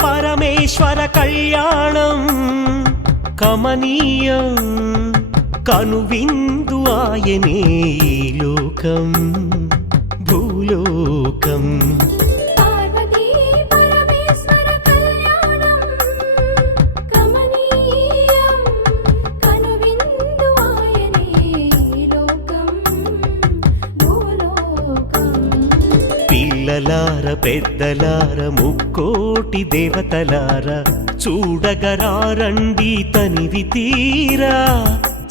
పరమేశ్వర కళ్యాణం కమనీయం కనువిందు ఆయనే ఈ లోకం భూలోకం పిల్లలార పెద్దలార ముక్కోటి దేవతలార చూడగరారండి తనివి తీరా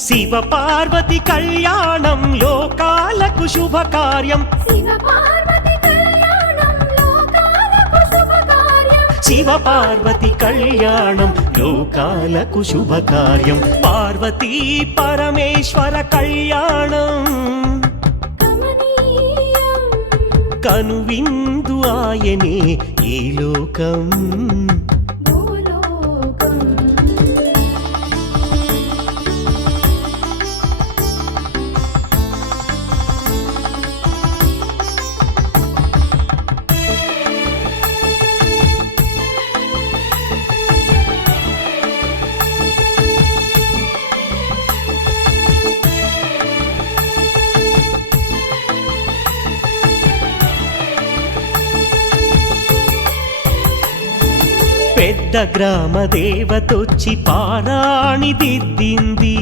శివ పార్వతి కళ్యాణం లోకాలకు శుభకార్యం శివ పార్వతి కళ్యాణం లోకాలకు శుభకార్యం పార్వతీ పరమేశ్వర కళ్యాణం కనువిందు ఆయనే ఈ లోకం పెద్ద గ్రామ దేవతొచ్చి పారాణి దిద్దింది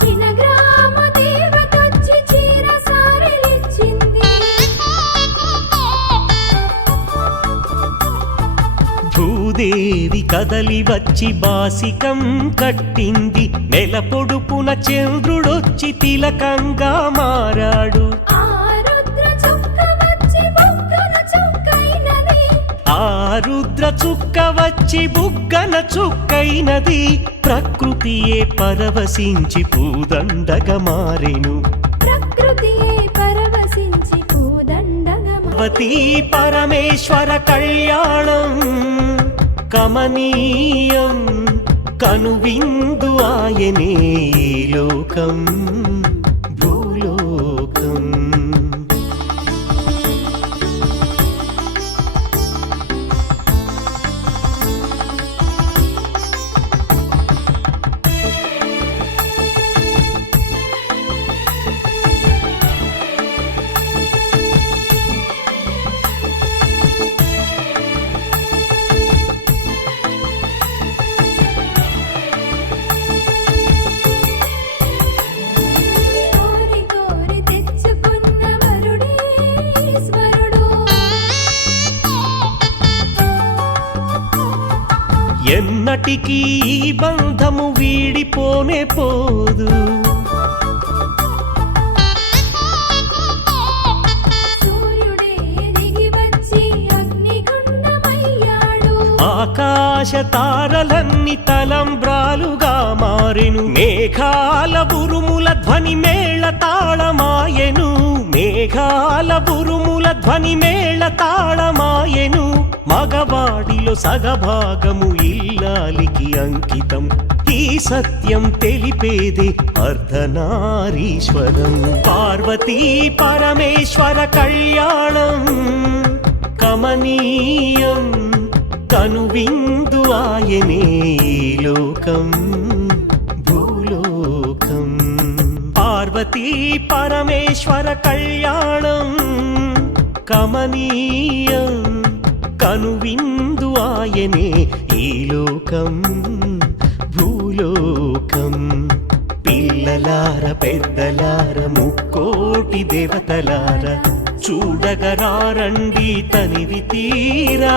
చిన్న గ్రామ దేవతొచ్చి చీర సారెలిచ్చింది భూదేవి కదలి వచ్చి బాసికం కట్టింది నెల పొడుపున చంద్రుడొచ్చి తిలకంగా మారాడు రుద్ర చుక్క వచ్చి బుగ్గన చుక్కైనది ప్రకృతియే పరవశించి పూదండగా మారెను పార్వతీ పరమేశ్వర కళ్యాణం కమనీయం కనువిందు ఆయనే లోకం భూలోకం ఎన్నటికీ ఈ బంధము వీడిపోనే పోదు ఆకాశ తారలన్నీ తలంబ్రాలుగా మారెను మేఘాల బురుముల ధ్వని మేళ తాళమాయెను మేఘాల బురుముల ధ్వని మేళ తాళమాయెను మగవాడిలో సగభాగము ఇల్లాలికి అంకితం ఈ సత్యం తెలిపేదే అర్ధనారీశ్వరం పార్వతీ పరమేశ్వర కళ్యాణం కమనీయం కనువిందు ఆయనే లోకం భూలోకం పార్వతీ పరమేశ్వర కళ్యాణం కమనీయం కనువిందు ఆయనే ఈ లోకం భూలోకం పిల్లలార పెద్దలార ముక్కోటి దేవతలార చూడగరారండి తనివి తీరా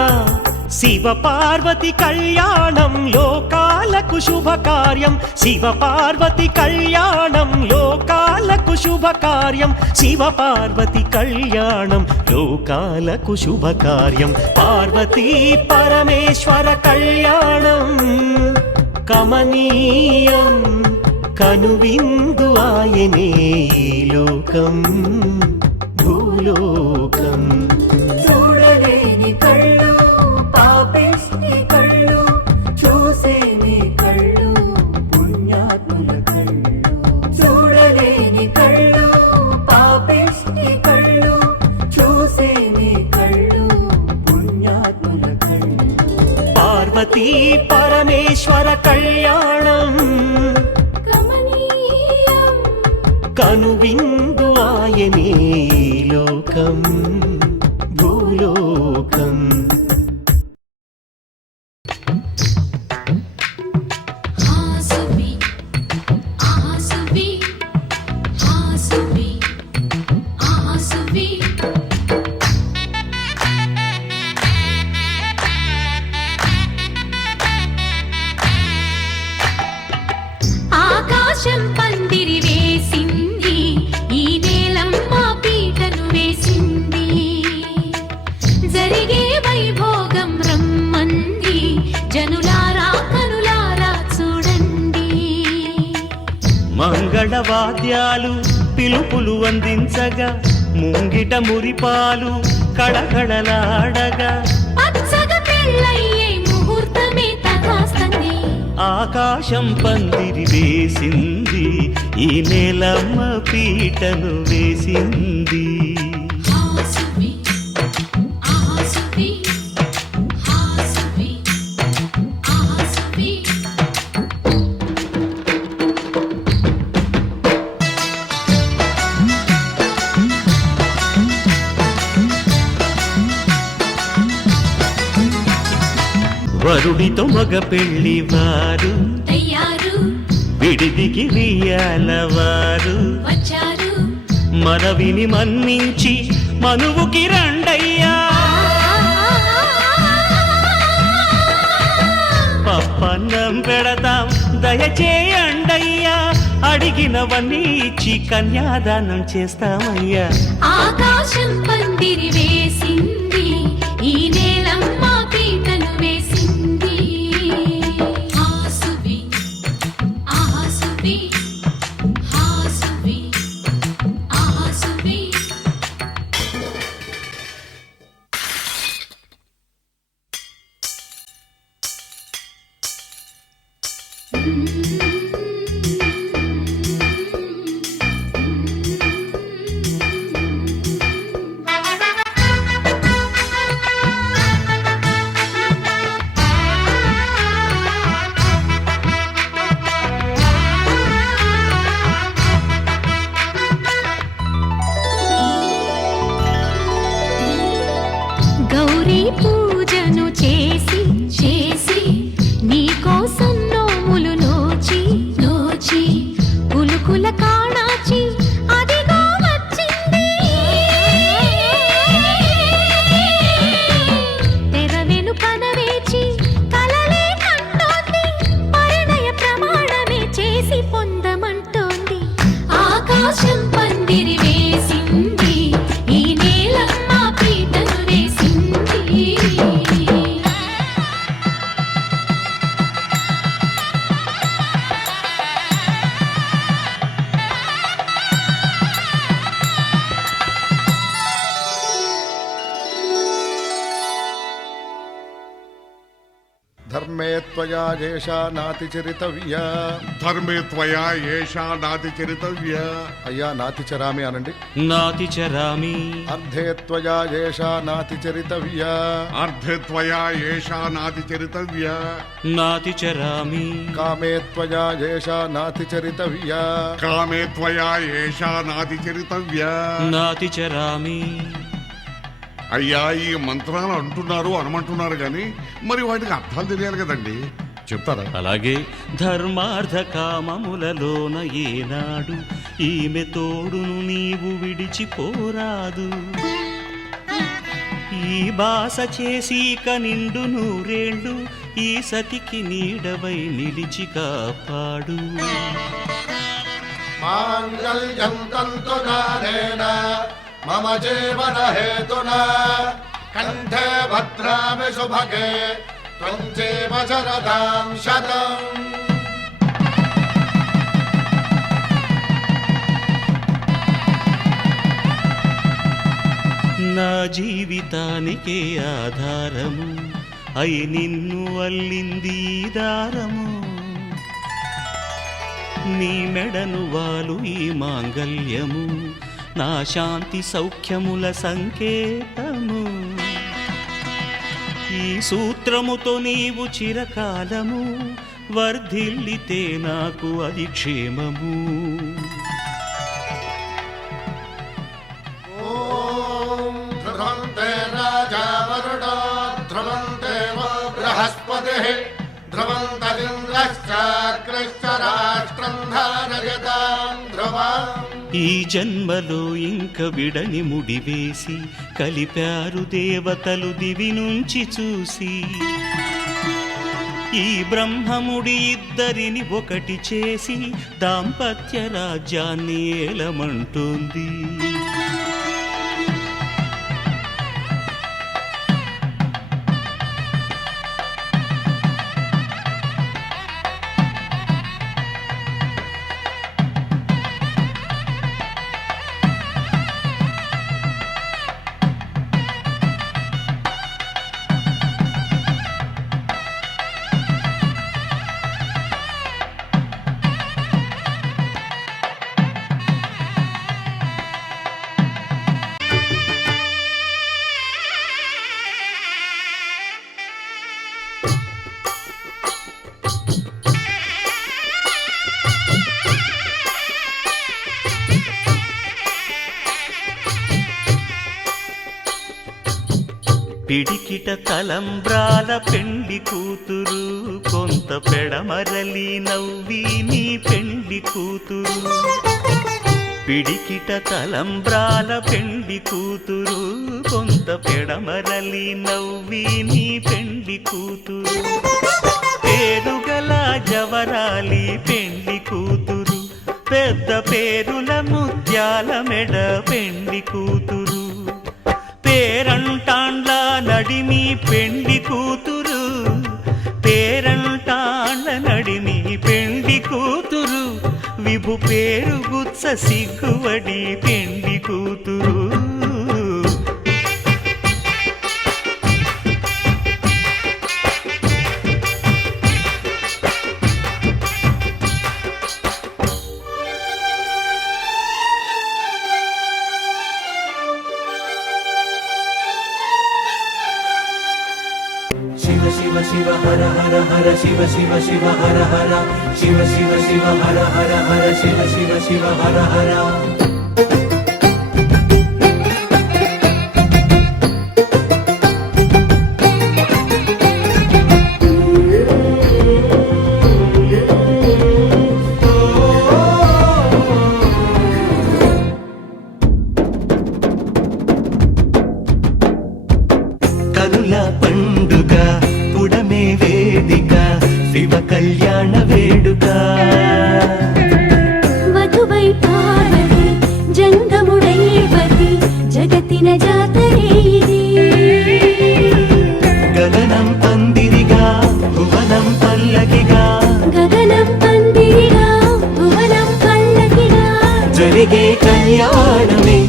శివ పార్వతి కళ్యాణం లోకాలకు శుభకార్యం శివ పార్వతి కళ్యాణం లోకాలకు శుభకార్యం శివ పార్వతి కళ్యాణం లోకాలకు శుభకార్యం పార్వతీ పరమేశ్వర కళ్యాణం కమనీయం కనువిందు ఆయనే లోకం భూలోకం చూడలేని కళ్ళు పాపిష్టి కళ్ళు చూసేని కళ్ళు పుణ్యాత్ముల కళ్ళు చూడలేని కళ్ళు పాపిష్టి కళ్ళు చూసే పార్వతీ పరమేశ్వర కళ్యాణం కమనీయం కనువిందు ఆయనే ఈ లోకం భూలోకం. హాసువి ఆసువి హాసువి ఆసువి ఆకాశం పందిరి వేసింది ఈ నేలమ్మ పీటను వేసింది జరిగే వైభోగం రమ్మంది జనులారా కనులారా చూడండి మంగళవాద్యాలు పిలుపులు అందించగా ముంగిట మురిపాలు కళకళలాడగా పచ్చగా పెళ్ళయ్యే ముహూర్తమే తగాస్తుంది ఆకాశం పందిరి వేసింది ఈ నేలమ్మ పీటను వేసింది. హాసువి ఆసువి హాసువి ఆసువి వరుడితో మగ పెళ్లి వారు తయారు విడిదికి వియ్యాలవారు వచ్చారు మనవిని మన్నించి మనువుకి రండయ్యా. పప్పన్నం పెడతాం దయచేయండయ్యా అడిగినవన్నీ ఇచ్చి కన్యాదానం చేస్తామయ్యా. ఆకాశం పందిరి వేసింది ఈ నేలమ్మ పీటను వేసింది హాసువి ఆసువి హాసువి ఆసువి గౌరీ పూజను చేసి చేసి నీకోసం నోములు నోచి నోచి కులుకుల కాణాచి అదిగో వచ్చింది తెర వెనుకన వేచి కలలే కంటోంది పరిణయ ప్రమాణమే చేసి పొందమంటోంది ఆకాశం పందిరి వేసింది ఈ నేలమ్మ పీటను వేసింది ధర్మే త్వయా ఏషా నాతి చరితవ్య. ధర్మే త్వయా ఏషా నాతి చరితవ్య. అయ్యా నాతి చరామి అనండి. నాతి చరామి అర్ధే త్వయా ఏషా నాతి చరితవ్య. అర్ధే త్వయా ఏషా నాతి చరితవ్య. నాతి చరామి కామే త్వయా ఏషా నాతి చరితవ్య. కామే త్వయా ఏషా నాతి చరితవ్య. నాతి చరామి. అయ్యా ఈ మంత్రాలు అంటున్నారు అనమంటున్నారు కానీ మరి వాటికి అర్థాలు తెలియాలి కదండి, చెప్తారా? అలాగే ధర్మార్థ కామములలోన ఏనాడు ఈమె తోడును నీవు విడిచిపోరాదు. ఈ బాస చేసి నిండు నూరేళ్ళు ఈ సతికి నీడవై నిలిచి కాపాడు. మాంగళ్యం తంతునానేన మమ జీవన హేతునా కంఠే భద్రామి శుభగే త్వం జీవ శరదాం శతం. నా జీవితానికే ఆధారము అయి నిన్ను అల్లింది ఈ దారము. నీ మెడను వాలు ఈ మాంగల్యము నా శాంతి సౌఖ్యముల సంకేతము. ఈ సూత్రముతో నీవు చిరకాలము వర్ధిల్లితే నాకు అది క్షేమము. ఓం ధ్రువంతే రాజా వరుణో ధ్రువంతే వో బృహస్పతిః ధ్రువంతరింద్రశ్చాగ్రశ్చ రాష్ట్రం ధారయతాం ధ్రువం. ఈ జన్మలో ఇంక విడని ముడివేసి కలిపారు దేవతలు దివి నుంచి చూసి. ఈ బ్రహ్మముడి ఇద్దరిని ఒకటి చేసి దాంపత్య రాజ్యాన్ని ఏలమంటోంది. పిడికిట తలంబ్రాల పెండ్లి కూతురు కొంత పెడమరలి నవ్వి నీ పెండ్లి కూతురు. పిడికిట తలంబ్రాల పెండ్లి కూతురు కొంత పెడమరలి నవ్వి నీ పెండ్లి కూతురు. పేరుగల జవరాలి పెండ్లి కూతురు పెద్ద పేరుల ముత్యాల మెడ పెండ్లి కూతురు. పేరంటాండ్ల నడిమి పెండ్లి కూతురు పేరంటాండ్ల నడిమి పెండ్లి కూతురు. విభు పేరు గుత్స సిగ్గువడి పెండ్లి కూతురు. शिव शिव हर हर हर शिव शिव शिव हर हर शिव शिव शिव हर हर हर शिव शिव शिव हर हर. కనుల పండుగ పుడమే వేదిక శివ కళ్యాణ వేడుక. వధువై పార్వతి జంగముడైవతి జగతిన జాతరే ఇది. గగనం పందిరిగా భువనం పల్లకిగా గగనం పందిరిగా భువనం పల్లకిగా జరిగే కళ్యాణమే.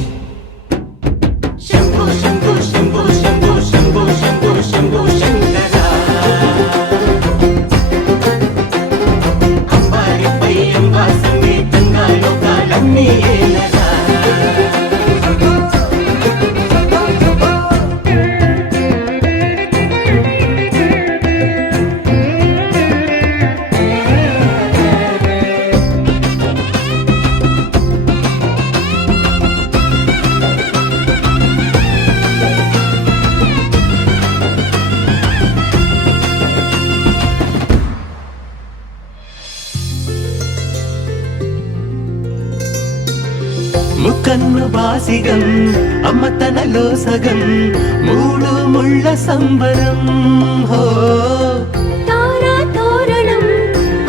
शंभो शंभो शंभो शंभो शंभो शंभो शंभो शंकरा अंबारिपై अंबा సమేతంగా లోకాలన్నీ ఏలరా. ముక్కన్ను బాసిగం అమ్మ తనలో సగం మూడు ముళ్ళ సంబరం. హో తారా తోరణం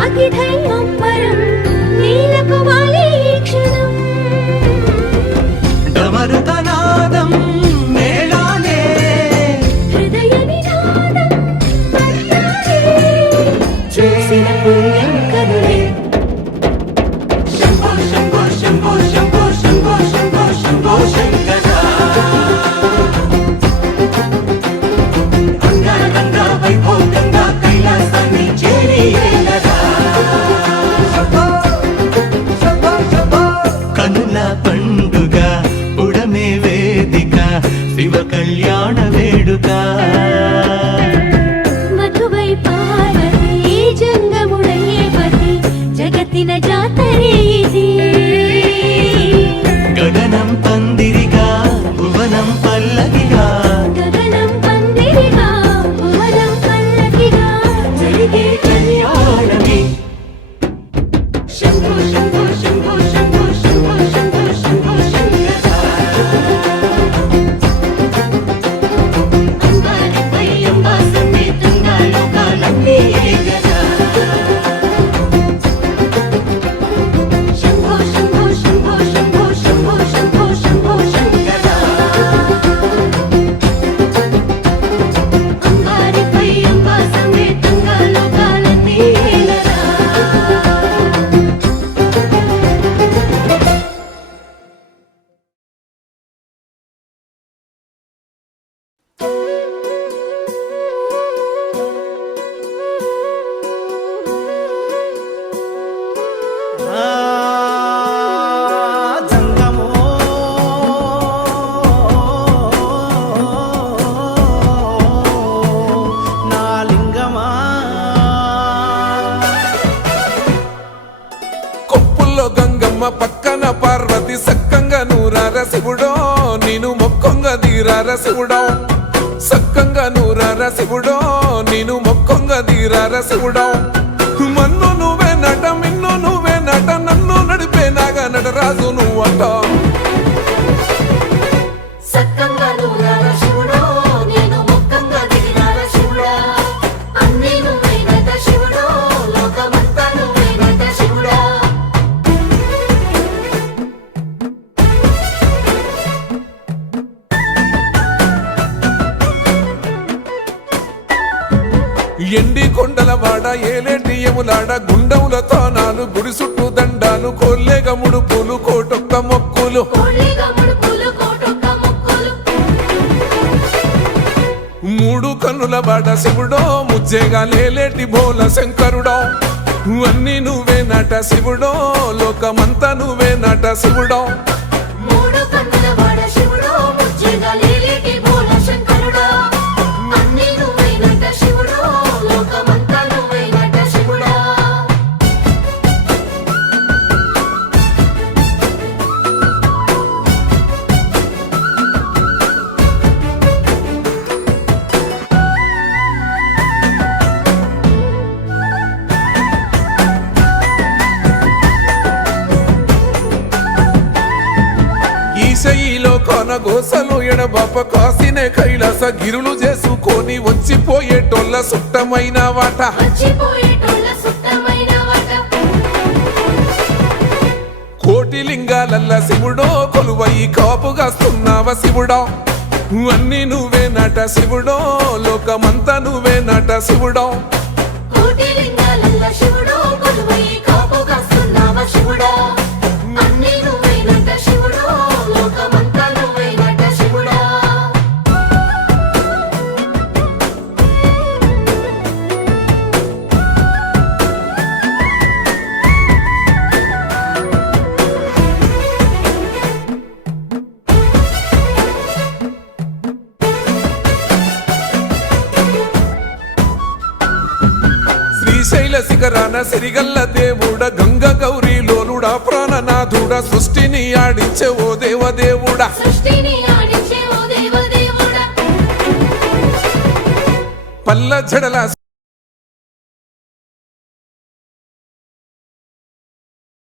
అతిథై అంబరం నీలకు వాలి క్షణం. డమరుకనాదం మేళాలే హృదయ నినాదం పట్టాలే చేసిన పుణ్యం కనులే. शंभो शंभो शंभो शंभो शंभो शंभो शंभो शंकरा अंगा गंगा వైభోగంగా కైలాసాన్ని చేరి ఏలరా. దీరార శివుడో సక్కంగా నూరార శివుడో నేను మొక్కంగా దీరార శివుడో మన్ను నువ్వే నట మిన్ను నువ్వే నట నన్ను నడిపే నాగా నటరాజు నువ్వట సక్కంగా నూరార శివుడో నేను మొక్కంగా దిగినార శివుడా అన్నీ నువ్వేనట శివుడో లోకమంతా నువ్వేనట శివుడా ఎండి కొండల వాడ ఏలేటి యములాడ గుండములతో నాలు గుడి చుట్టూ దండాలు కోల్లేగ ముడుపులు కోటొక్క మొక్కులు కోళ్ళిగా ముడుపులు కోటొక్క మొక్కులు మూడు కన్నుల బాట శివుడో ముజ్జేగా లేలేటి భోల శంకరుడో అన్నీ నువ్వే నట శివుడో లోకమంతా నువ్వే నట శివుడో మూడు కన్నుల వాడ శివుడో ముచ్చెగా లేలేటి భోల శంకరుడా అన్నీ నువ్వేనట శివుడో లోకమంతా నువ్వేనట శివుడా ఈశయిలో కొనగోసలు ఎడబాప కాసినే కైలాస గిరులు చేసుకొని వచ్చిపోయేటోళ్ళ సుట్టమైన వాట వచ్చిపోయేటోళ్ళ సుత్తమైన వాట కోటి లింగాలల్ల శివుడో కొలువయి కాపుగాస్తున్నావ శివుడో అన్నీ నువ్వే నట శివుడో లోకమంతా నువ్వే నట శివుడో కోటి లింగాలల్ల శివుడో కొలువై కాపుగాస్తున్నావ శివుడా అన్నీ నువ్వేనట శివుడో లోకమంతా నువ్వేనట శివుడా శ్రీశైల శిఖరాన సిరిగల్ల దేవుడ గంగ గౌరీ లోలుడా ప్రాణనాథుడ సృష్టిని ఆడించే ఓ దేవదేవుడా సృష్టిని ఆడించే ఓ దేవదేవుడా పల్ల జడల